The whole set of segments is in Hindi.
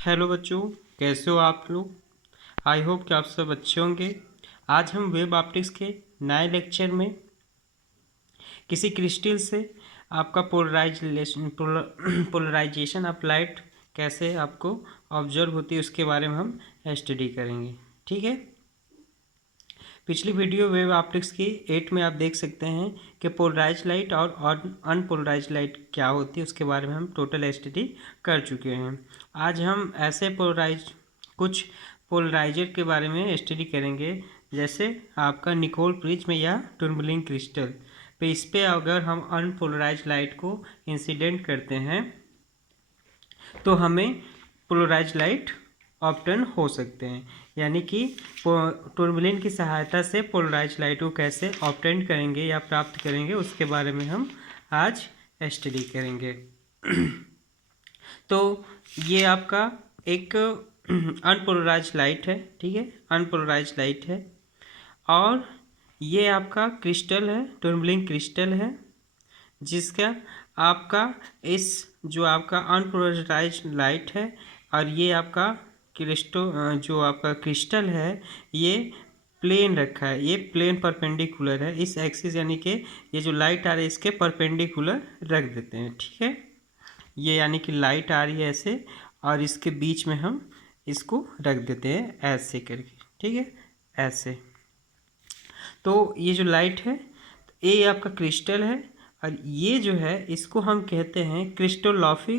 हेलो बच्चों, कैसे हो आप लोग। आई होप कि आप सब अच्छे होंगे। आज हम वेब ऑप्टिक्स के नए लेक्चर में किसी क्रिस्टल से आपका पोलराइजेशन ऑफ लाइट कैसे आपको ऑब्जर्व होती है उसके बारे में हम स्टडी करेंगे। ठीक है। पिछली वीडियो वेब ऑप्टिक्स की 8 में आप देख सकते हैं कि पोलराइज लाइट और अनपोलराइज लाइट क्या होती है उसके बारे में हम टोटल स्टडी कर चुके हैं। आज हम ऐसे कुछ पोलराइजर के बारे में स्टडी करेंगे, जैसे आपका निकोल प्रिज्म या टूरमैलिन क्रिस्टल पे। इस पे अगर हम अनपोलराइज लाइट को इंसिडेंट करते हैं तो हमें पोलराइज लाइट ऑब्टेन हो सकते हैं। यानी कि टूरमैलिन की सहायता से पोलराइज लाइट को कैसे ऑब्टेन करेंगे या प्राप्त करेंगे उसके बारे में हम आज स्टडी करेंगे। तो ये आपका एक अनपोलराइज लाइट है। ठीक है, अनपोलराइज लाइट है और ये आपका क्रिस्टल है, टूरमैलिन क्रिस्टल है, जिसका आपका इस जो आपका अनपोलराइज लाइट है और ये आपका जो आपका क्रिस्टल है ये प्लेन रखा है। ये प्लेन परपेंडिकुलर है इस एक्सिस, यानी कि ये जो लाइट आ रही है इसके परपेंडिकुलर रख देते हैं। ठीक है, ये यानी कि लाइट आ रही है ऐसे और इसके बीच में हम इसको रख देते हैं ऐसे करके। ठीक है, ऐसे। तो ये जो लाइट है ये आपका क्रिस्टल है और ये जो है इसको हम कहते हैं क्रिस्टेलोग्राफी।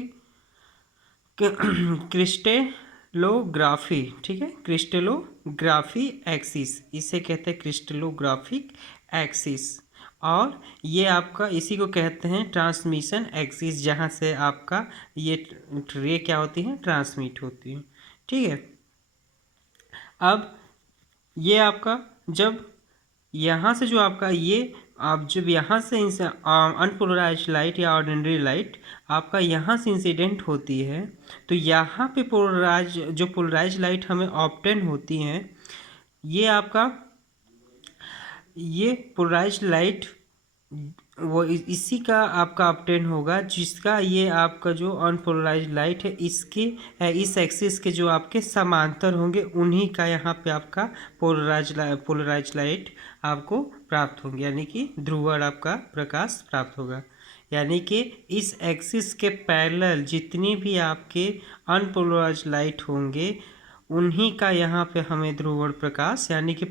ठीक है, क्रिस्टेलोग्राफी एक्सिस, इसे कहते हैं क्रिस्टेलोग्राफिक एक्सिस। और ये आपका इसी को कहते हैं ट्रांसमिशन एक्सिस, जहाँ से आपका ये रे क्या होती है, ट्रांसमिट होती है। ठीक है, अब ये आपका जब यहाँ से जो आपका ये आप जब यहाँ से अनपोलराइज लाइट या ऑर्डिनरी लाइट आपका यहाँ से इंसिडेंट होती है तो यहाँ पे पोलराइज लाइट हमें ऑब्टेन होती हैं। ये पोलराइज लाइट वो इसी का आपका ऑब्टेन होगा जिसका ये आपका जो अनपोलराइज लाइट है इसके इस एक्सिस के जो आपके समांतर होंगे उन्हीं का यहाँ पे आपका पोलराइज लाइट आपको प्राप्त होंगे, यानी कि ध्रुवण आपका प्रकाश प्राप्त होगा। यानी कि इस एक्सिस के पैरेलल जितनी भी आपके अनपोलराइज लाइट होंगे उन्हीं का यहाँ पे हमें ध्रुवण प्रकाश यानी कि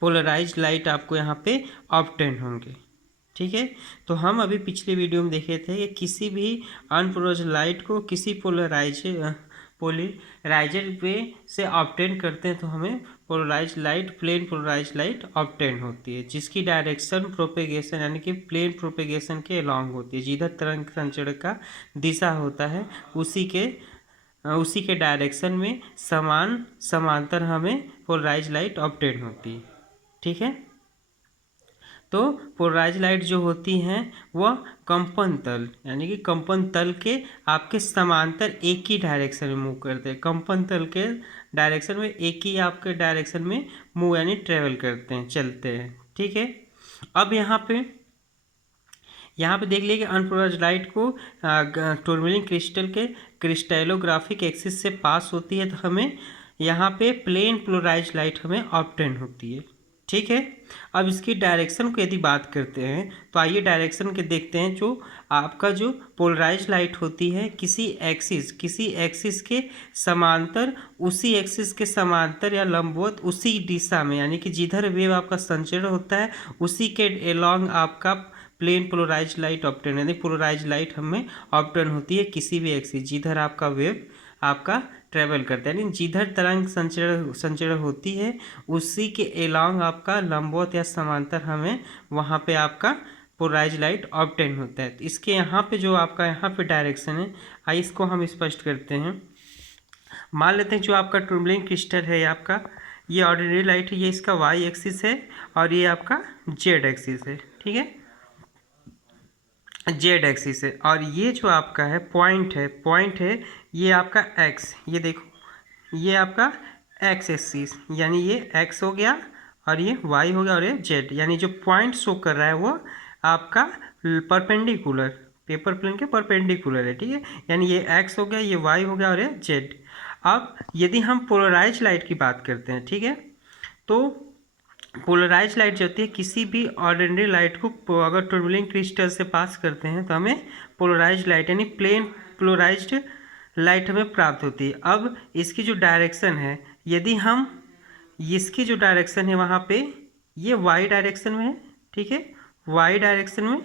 पोलराइज लाइट आपको यहाँ पे ऑब्टेन होंगे। ठीक है, तो हम अभी पिछले वीडियो में देखे थे कि किसी भी अनपोलराइज लाइट को किसी पोलराइजर पे से ऑब्टेन करते हैं तो हमें प्लेन पोलराइज लाइट ऑब्टेन होती है, जिसकी डायरेक्शन प्रोपेगेशन यानी कि प्लेन प्रोपेगेशन के अलॉन्ग होती है। जिधर तरंग संचरण का दिशा होता है उसी के डायरेक्शन में समांतर हमें पोलराइज लाइट ऑब्टेन होती है। ठीक है, तो पोलराइज लाइट जो होती हैं वह कंपन तल यानी कि कंपन तल के आपके समांतर एक ही डायरेक्शन में मूव करते हैं। कंपन तल के डायरेक्शन में एक ही आपके डायरेक्शन में मूव यानी ट्रेवल करते हैं, चलते हैं। ठीक है, अब यहाँ पे देख लीजिए कि अनपोलराइज लाइट को टूरमैलिन क्रिस्टल के क्रिस्टलोग्राफिक एक्सिस से पास होती है तो हमें यहाँ पे प्लेन पोलराइज लाइट हमें ऑब्टेन होती है। ठीक है, अब इसकी डायरेक्शन को यदि बात करते हैं तो आइए डायरेक्शन के देखते हैं। जो आपका जो पोलराइज लाइट होती है किसी एक्सिस के समांतर, उसी एक्सिस के समांतर या लंबवत उसी दिशा में, यानी कि जिधर वेव आपका संचरण होता है उसी के एलॉन्ग आपका प्लेन पोलराइज लाइट ऑब्टेन यानी पोलराइज लाइट हमें ऑब्टेन होती है किसी भी एक्सिस जिधर आपका वेव आपका ट्रेवल करता है। यानी जिधर तरंग संचरण होती है उसी के एलॉन्ग आपका लंबवत या समांतर हमें वहाँ पे आपका पोलराइज लाइट ऑब्टेन होता है। तो इसके यहाँ पे जो आपका यहाँ पे डायरेक्शन है, आइए इसको हम स्पष्ट करते हैं। मान लेते हैं जो आपका टूरमैलिन क्रिस्टल है आपका ये ऑर्डिनरी लाइट है, ये इसका वाई एक्सिस है और ये आपका जेड एक्सिस है। ठीक है, जेड एक्सिस है और ये जो आपका है पॉइंट है ये आपका एक्स, ये देखो ये आपका एक्स एक्सिस, यानी ये एक्स हो गया और ये वाई हो गया और ये जेड, यानी जो पॉइंट शो कर रहा है वो आपका परपेंडिकुलर पेपर प्लेन के परपेंडिकुलर है, ठीक है। यानी ये एक्स हो गया, ये वाई हो गया और ये जेड। अब यदि हम पोलराइज लाइट की बात करते हैं, ठीक है, तो पोलराइज लाइट जो होती है, किसी भी ऑर्डिनरी लाइट को अगर टर्बुलेंट क्रिस्टल से पास करते हैं तो हमें पोलराइज लाइट यानी प्लेन पोलराइज्ड लाइट हमें प्राप्त होती है। अब इसकी जो डायरेक्शन है, यदि हम इसकी जो डायरेक्शन है वहाँ पे ये वाई डायरेक्शन में है, ठीक है, वाई डायरेक्शन में,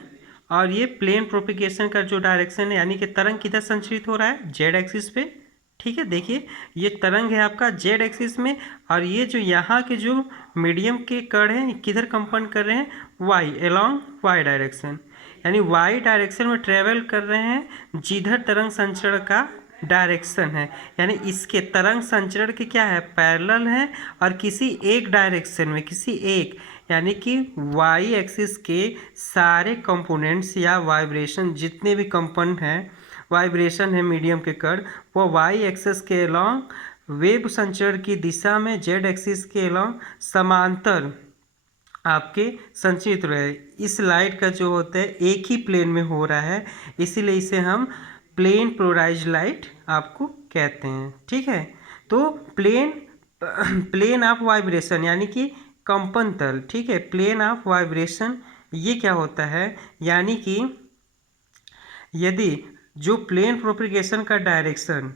और ये प्लेन प्रोपिगेशन का जो डायरेक्शन है यानी कि तरंग किधर संचरित हो रहा है, जेड एक्सिस पे, ठीक है। देखिए ये तरंग है आपका जेड एक्सिस में, और ये जो यहाँ के जो मीडियम के कण हैं किधर कंपन कर रहे हैं, वाई, अलोंग वाई डायरेक्शन, यानी वाई डायरेक्शन में ट्रेवल कर रहे हैं जिधर तरंग संचरण का डायरेक्शन है। यानी इसके तरंग संचरण के क्या है, पैरेलल है, और किसी एक डायरेक्शन में, किसी एक, यानी कि वाई एक्सिस के सारे कंपोनेंट्स या वाइब्रेशन जितने भी कंपन हैं, वाइब्रेशन है मीडियम के कण, वो वाई एक्सिस के अलोंग वेव संचरण की दिशा में जेड एक्सिस के अलोंग समांतर आपके संचित रहे। इस लाइट का जो होता है एक ही प्लेन में हो रहा है, इसीलिए इसे हम प्लेन पोलराइज्ड लाइट आपको कहते हैं, ठीक है। तो प्लेन ऑफ वाइब्रेशन यानी कि कंपन तल, ठीक है, प्लेन ऑफ वाइब्रेशन ये क्या होता है, यानी कि यदि जो प्लेन प्रोपिगेशन का डायरेक्शन,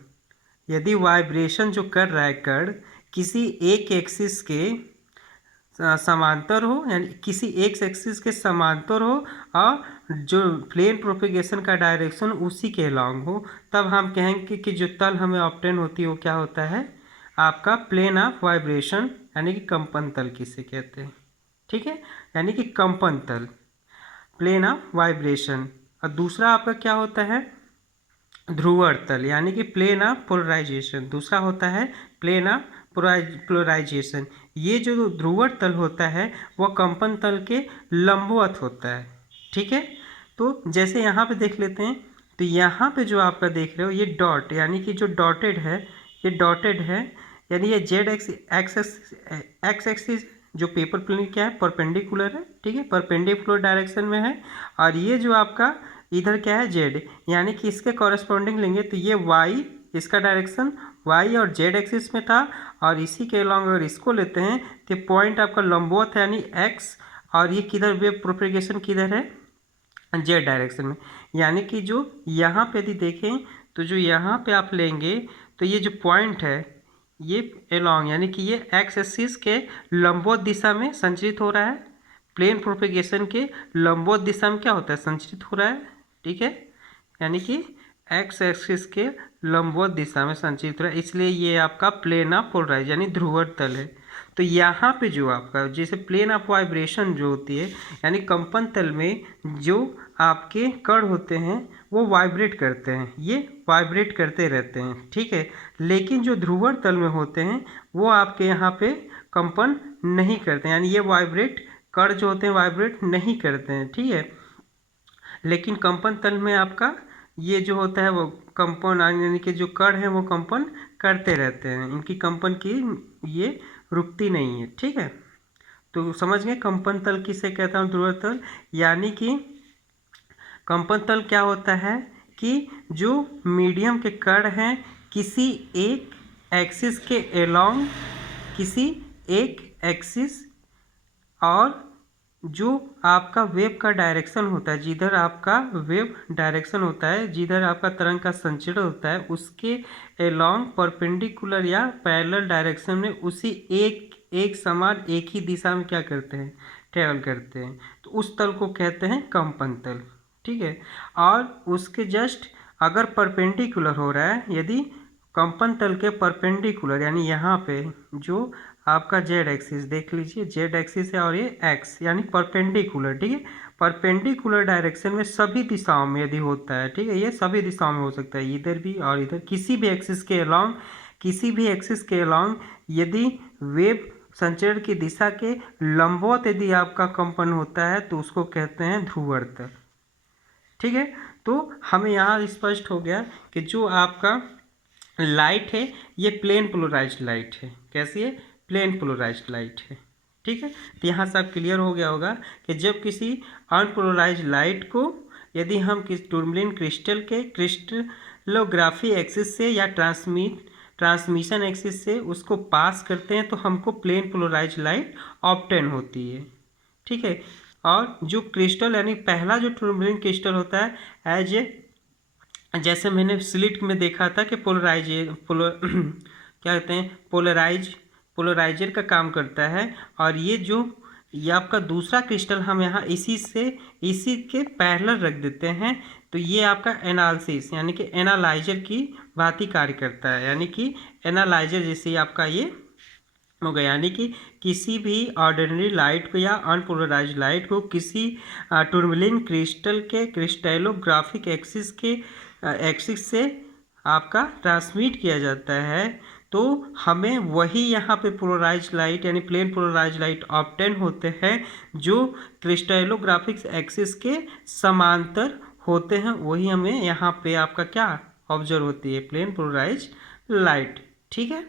यदि वाइब्रेशन जो कर रहा है कण किसी एक एक्सिस के समांतर हो, यानी किसी एक एक्सिस के समांतर हो, और जो प्लेन प्रोपिगेशन का डायरेक्शन उसी के अलॉन्ग हो, तब हम कहेंगे कि जो तल हमें ऑब्टेन होती है वो क्या होता है, आपका प्लेन ऑफ वाइब्रेशन, यानी कि कंपन तल किसे कहते हैं, ठीक है, यानी कि कंपन तल, प्लेन ऑफ वाइब्रेशन। और दूसरा आपका क्या होता है, ध्रुवण तल, यानी कि प्लेन ऑफ पोलराइजेशन। दूसरा होता है प्लेन ऑफ पोलराइजेशन। ये जो ध्रुवण तल होता है वह कंपन तल के लंबवत होता है, ठीक है। तो जैसे यहाँ पे देख लेते हैं, तो यहाँ पे जो आपका देख रहे हो ये डॉट, यानी कि जो डॉटेड है, ये डॉटेड है, यानी ये जेड एक्स एक्सिस जो पेपर प्लेन क्या है, परपेंडिकुलर है, ठीक है, परपेंडिकुलर डायरेक्शन में है। और ये जो आपका इधर क्या है, जेड, यानी कि इसके कॉरेस्पॉन्डिंग लेंगे तो ये वाई, इसका डायरेक्शन वाई और जेड एक्सिस में था, और इसी के अलॉन्ग अगर इसको लेते हैं तो पॉइंट आपका लंबवत है यानी एक्स, और ये किधर वेव प्रोपेगेशन किधर है, जेड डायरेक्शन में। यानी कि जो यहाँ पे यदि देखें तो जो यहाँ पे आप लेंगे तो ये जो पॉइंट है ये अलॉन्ग, यानी कि ये एक्स एक्सिस के लंबवत दिशा में संचरित हो रहा है, प्लेन प्रोपेगेशन के लंबवत दिशा में क्या होता है, संचरित हो रहा है, ठीक है, यानी कि एक्स एक्सिस के लंबवत दिशा में संचरित हो रहा है, इसलिए ये आपका प्लेन ऑफ पोलराइज यानी ध्रुवण तल है। तो यहाँ पे जो आपका जैसे प्लेन ऑफ वाइब्रेशन जो होती है, यानी कंपन तल में जो आपके कण होते हैं वो वाइब्रेट करते हैं, ये वाइब्रेट करते रहते हैं, ठीक है। लेकिन जो ध्रुवण तल में होते हैं वो आपके यहाँ पे कंपन नहीं करते, यानी ये वाइब्रेट, कण जो होते हैं वाइब्रेट नहीं करते हैं, ठीक है। लेकिन कंपन तल में आपका ये जो होता है वो कंपन, यानी कि जो कण है वो कंपन करते रहते हैं, इनकी कंपन की ये रुकती नहीं है, ठीक है। तो समझ गए कंपन तल किसे कहता हूँ, ध्रुव तल। यानी कि कंपन तल क्या होता है कि जो मीडियम के कण हैं किसी एक एक्सिस के अलोंग, किसी एक एक्सिस, और जो आपका वेव का डायरेक्शन होता है, जिधर आपका वेव डायरेक्शन होता है, जिधर आपका तरंग का संचरण होता है, उसके अलोंग परपेंडिकुलर या पैरेलल डायरेक्शन में उसी एक समान एक ही दिशा में क्या करते हैं, ट्रेवल करते हैं, तो उस तल को कहते हैं कंपन तल, ठीक है। और उसके जस्ट अगर परपेंडिकुलर हो रहा है, यदि कंपन तल के परपेंडिकुलर, यानी यहाँ पे जो आपका जेड एक्सिस देख लीजिए, जेड एक्सिस है और ये एक्स, यानी परपेंडिकुलर, ठीक है, परपेंडिकुलर डायरेक्शन में सभी दिशाओं में यदि होता है, ठीक है, ये सभी दिशाओं में हो सकता है, इधर भी और इधर, किसी भी एक्सिस के अलोंग, किसी भी एक्सिस के अलोंग यदि वेव संचरण की दिशा के लंबवत यदि आपका कंपन होता है तो उसको कहते हैं ध्रुवण तल, ठीक है। तो हमें यहाँ स्पष्ट हो गया कि जो आपका लाइट है ये प्लेन पोलराइज्ड लाइट है, कैसी है, प्लेन पोलराइज्ड लाइट है, ठीक है। तो यहाँ से आप क्लियर हो गया होगा कि जब किसी अनपोलराइज्ड लाइट को यदि हम किस टूरमलिन क्रिस्टल के क्रिस्टलोग्राफी एक्सिस से या ट्रांसमिशन एक्सिस से उसको पास करते हैं तो हमको प्लेन पोलराइज लाइट ऑब्टेन होती है। ठीक है, और जो क्रिस्टल यानी पहला जो टूरमलिन क्रिस्टल होता है एज ए, जैसे मैंने स्लिट में देखा था कि क्या कहते हैं, पोलराइजर का काम करता है। और ये आपका दूसरा क्रिस्टल हम यहाँ इसी के पैरेलल रख देते हैं, तो ये आपका एनालिसिस यानी कि एनालाइजर की भांति कार्य करता है, यानी कि एनालाइजर जैसे आपका ये हो गया। यानी कि किसी भी ऑर्डिनरी लाइट को या अनपोलराइज्ड लाइट को किसी टूरमलिन क्रिस्टल के क्रिस्टलोग्राफिक एक्सिस से आपका ट्रांसमिट किया जाता है, तो हमें वही यहाँ पे पोलराइज लाइट यानी प्लेन पोलराइज लाइट ऑब्टेन होते हैं जो क्रिस्टलोग्राफिक एक्सिस के समांतर होते हैं, वही हमें यहाँ पे आपका क्या ऑब्जर्व होती है, प्लेन पोलराइज लाइट। ठीक है,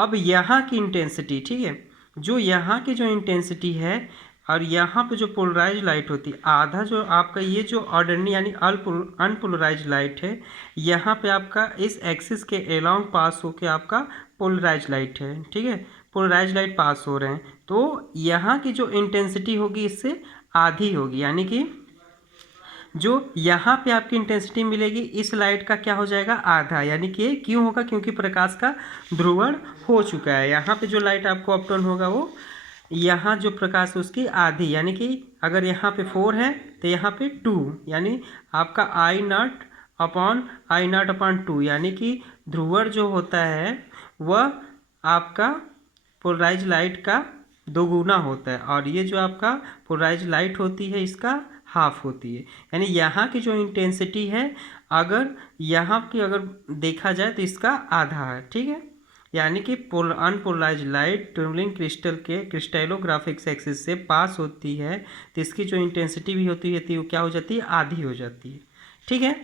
अब यहाँ की इंटेंसिटी, ठीक है, जो यहाँ की जो इंटेंसिटी है और यहाँ पे जो पोलराइज लाइट होती है, आधा जो आपका ये जो ऑर्डिनरी यानी अनपोलराइज लाइट है, यहाँ पे आपका इस एक्सिस के अलोंग पास होके आपका पोलराइज लाइट है। ठीक है, पोलराइज लाइट पास हो रहे हैं, तो यहाँ की जो इंटेंसिटी होगी इससे आधी होगी, यानी कि जो यहाँ पे आपकी इंटेंसिटी मिलेगी इस लाइट का क्या हो जाएगा, आधा। यानी कि क्यों होगा, क्योंकि प्रकाश का ध्रुवण हो चुका है। यहाँ पे जो लाइट आपको ऑप्टन होगा वो यहाँ जो प्रकाश उसकी आधी, यानी कि अगर यहाँ पे 4 है तो यहाँ पे 2, यानी आपका I0/2, यानी कि ध्रुवण जो होता है वह आपका पोलराइज लाइट का दोगुना होता है, और ये जो आपका पोलराइज लाइट होती है इसका हाफ होती है। यानी यहाँ की जो इंटेंसिटी है अगर यहाँ की अगर देखा जाए तो इसका आधा है। ठीक है, यानी कि अनपोलराइज लाइट टूरमलिन क्रिस्टल के क्रिस्टलोग्राफिक एक्सिस से पास होती है तो इसकी जो इंटेंसिटी भी होती है वो क्या हो जाती है, आधी हो जाती है। ठीक है,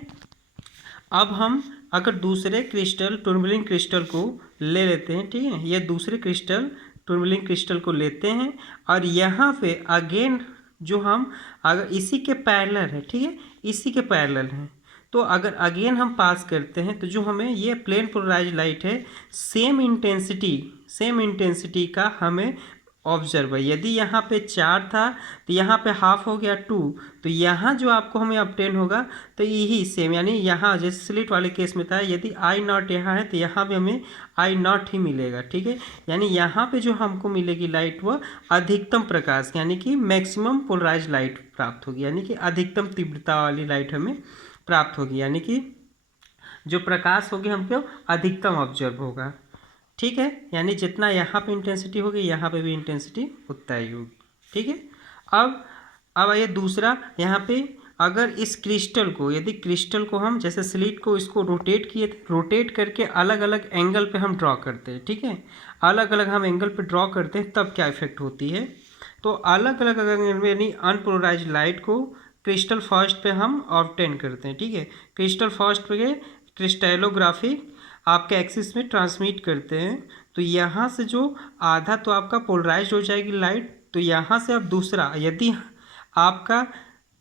अब हम अगर दूसरे क्रिस्टल टूरमलिन क्रिस्टल को ले लेते हैं, ठीक है, ये दूसरे क्रिस्टल टूरमलिन क्रिस्टल को लेते हैं और यहाँ पे अगेन जो हम अगर इसी के पैरेलल है, ठीक है, इसी के पैरेलल है, तो अगर अगेन हम पास करते हैं तो जो हमें ये प्लेन पोलराइज लाइट है सेम इंटेंसिटी का हमें ऑब्जर्व है। यदि यहाँ पे 4 था तो यहाँ पे हाफ हो गया 2, तो यहाँ जो आपको हमें ऑब्टेन होगा तो यही सेम, यानी यहाँ जैसे स्लिट वाले केस में था यदि I0 यहाँ है तो यहाँ पे हमें I0 ही मिलेगा। ठीक है, यानी यहाँ पे जो हमको मिलेगी लाइट वह अधिकतम प्रकाश यानी कि मैक्सिमम पोलराइज लाइट प्राप्त होगी, यानी कि अधिकतम तीव्रता वाली लाइट हमें प्राप्त होगी, यानी कि जो प्रकाश होगी हमको अधिकतम ऑब्जर्व होगा। ठीक है, यानी जितना यहाँ पे इंटेंसिटी होगी यहाँ पे भी इंटेंसिटी उतना ही होगी। ठीक है, अब आइए दूसरा, यहाँ पे अगर इस क्रिस्टल को यदि क्रिस्टल को हम जैसे स्लिट को इसको रोटेट किए थे, रोटेट करके अलग अलग एंगल पे हम ड्रॉ करते हैं। ठीक है, अलग अलग हम एंगल पे ड्रॉ करते हैं तब क्या इफेक्ट होती है, तो अलग अलग एंगल में यानी अनपोलराइज लाइट को क्रिस्टल फर्स्ट पे हम ऑब्टेन करते हैं। ठीक है, क्रिस्टल फर्स्ट पे क्रिस्टलोग्राफिक आपके एक्सिस में ट्रांसमिट करते हैं, तो यहाँ से जो आधा तो आपका पोलराइज हो जाएगी लाइट, तो यहाँ से अब दूसरा यदि आपका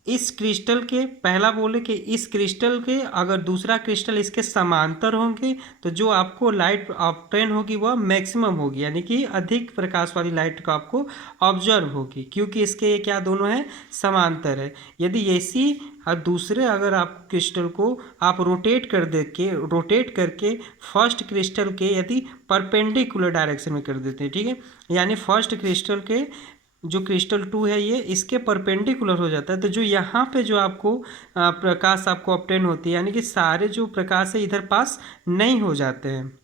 इस क्रिस्टल के पहला बोले कि इस क्रिस्टल के अगर दूसरा क्रिस्टल इसके समांतर होंगे तो जो आपको लाइट ऑब्टेन होगी वह मैक्सिमम होगी, यानी कि अधिक प्रकाश वाली लाइट को आपको ऑब्जर्व होगी, क्योंकि इसके क्या दोनों हैं, समांतर है। यदि ऐसी और दूसरे अगर आप क्रिस्टल को आप रोटेट करके फर्स्ट क्रिस्टल के यदि परपेंडिकुलर डायरेक्शन में कर देते हैं, ठीक है, यानी फर्स्ट क्रिस्टल के जो क्रिस्टल 2 है ये इसके परपेंडिकुलर हो जाता है, तो जो यहाँ पे जो आपको प्रकाश आपको ऑब्टेन होती है, यानी कि सारे जो प्रकाश है इधर पास नहीं हो जाते हैं,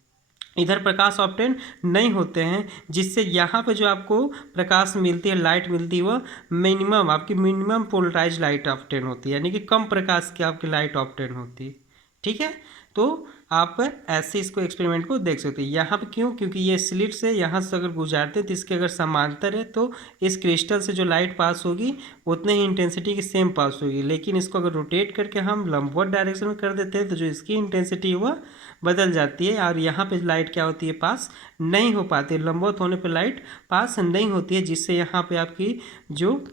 इधर प्रकाश ऑब्टेन नहीं होते हैं, जिससे यहाँ पे जो आपको प्रकाश मिलती है, लाइट मिलती है, वह मिनिमम पोलराइज लाइट ऑब्टेन होती है, यानी कि कम प्रकाश की आपकी लाइट ऑब्टेन होती है। ठीक है, तो आप ऐसे इसको एक्सपेरिमेंट को देख सकते हैं। यहाँ पे क्यों, क्योंकि ये स्लिट से यहाँ से अगर गुजारते हैं तो इसके अगर समांतर है तो इस क्रिस्टल से जो लाइट पास होगी उतने ही इंटेंसिटी की सेम पास होगी, लेकिन इसको अगर रोटेट करके हम लंबवत डायरेक्शन में कर देते हैं तो जो इसकी इंटेंसिटी है वह बदल जाती है, और यहाँ पे लाइट क्या होती है, पास नहीं हो पाती, लंबवत होने पर लाइट पास नहीं होती है, जिससे यहाँ पे आपकी जो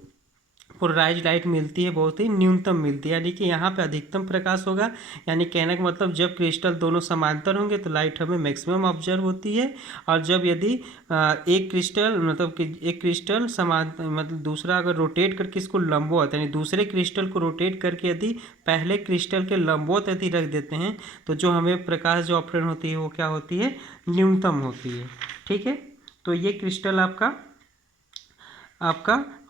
पोलराइज लाइट मिलती है बहुत ही न्यूनतम मिलती है, यानी कि यहाँ पे अधिकतम प्रकाश होगा। यानी कहने का मतलब जब क्रिस्टल दोनों समांतर होंगे तो लाइट हमें मैक्सिमम ऑब्जर्व होती है, और जब यदि एक क्रिस्टल मतलब कि एक क्रिस्टल समांतर मतलब दूसरा अगर रोटेट करके इसको लंबवत यानी दूसरे क्रिस्टल को रोटेट करके यदि पहले क्रिस्टल के लंबवत यदि रख देते हैं तो जो हमें प्रकाश जो ऑप्टेन होती है वो क्या होती है, न्यूनतम होती है। ठीक है, तो ये क्रिस्टल आपका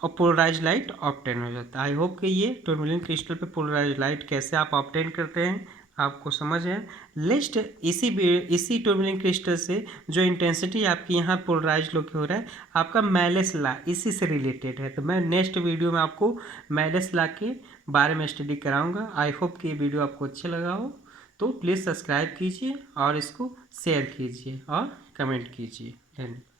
और पोलराइज लाइट ऑब्टेन हो जाता है। आई होप कि ये टूरमेलिन क्रिस्टल पे पोलराइज लाइट कैसे आप ऑब्टेन करते हैं आपको समझ है। लिस्ट इसी टूरमेलिन क्रिस्टल से जो इंटेंसिटी आपकी यहाँ पोलराइज लो की हो रहा है आपका मेलिस लॉ इसी से रिलेटेड है। तो मैं नेक्स्ट वीडियो में आपको मेलिस लॉ के बारे में स्टडी कराऊंगा। आई होप कि ये वीडियो आपको अच्छा लगा हो, तो प्लीज़ सब्सक्राइब कीजिए और इसको शेयर कीजिए और कमेंट कीजिए। धन्यवाद।